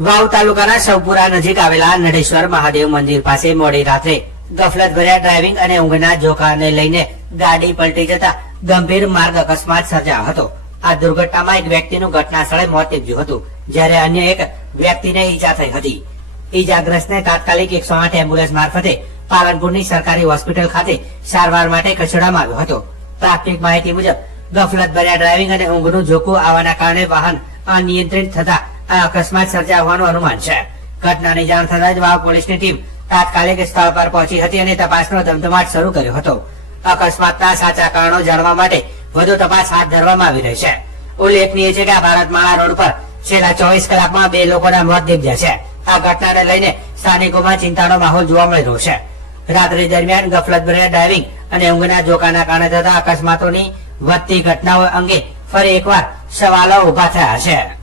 વાવ તાલુકાના સૌપુરા નજીક આવેલા નડેશ્વર મહાદેવ મંદિર પાસે મોડી રાત્રે ગફલત ભર્યા ડ્રાઇવિંગ અને ઊંઘના જોખાને લઈને ગાડી પલટી જતા ગંભીર માર્ગ અકસ્માત સર્જાયો હતો. આ દુર્ઘટનામાં એક વ્યક્તિનું ઘટના સ્થળે મોત નીપજ્યું હતું, જ્યારે અન્ય એક વ્યક્તિને ઈજા થઈ હતી. ઈજાગ્રસ્તને તાત્કાલિક એકસો આઠ એમ્બ્યુલન્સ મારફતે પાલનપુરની સરકારી હોસ્પિટલ ખાતે સારવાર માટે ખસેડવામાં આવ્યો હતો. પ્રાથમિક માહિતી મુજબ ગફલત ભર્યા ડ્રાઇવિંગ અને ઊંઘનું જોખું આવવાના કારણે વાહન અનિયંત્રિત થતા અકસ્માત સર્જા હોવાનું અનુમાન છે. ઘટનાની જાણ થતાં જ વાવ પોલીસની ટીમ તાત્કાલિક સ્થળ પર પહોંચી હતી અને તપાસનો ધમધમાટ શરૂ કર્યો હતો. અકસ્માતના સાચા કારણો જાણવા માટે વધુ તપાસ હાથ ધરવામાં આવી રહી છે. ઉલ્લેખનીય છે કે આ ભારતમાળા રોડ પર છેલ્લા ચોવીસ કલાકમાં બે લોકોના મોત નીપજ્યા છે. આ ઘટનાને લઈને સ્થાનિકોમાં ચિંતાનો માહોલ જોવા મળી રહ્યો છે. રાત્રિ દરમિયાન ગફલત ભર્યા ડ્રાઇવિંગ અને ઊંઘના જોકાના કારણે થતા અકસ્માતોની વધતી ઘટનાઓ અંગે ફરી એકવાર સવાલો ઊભા થયા છે.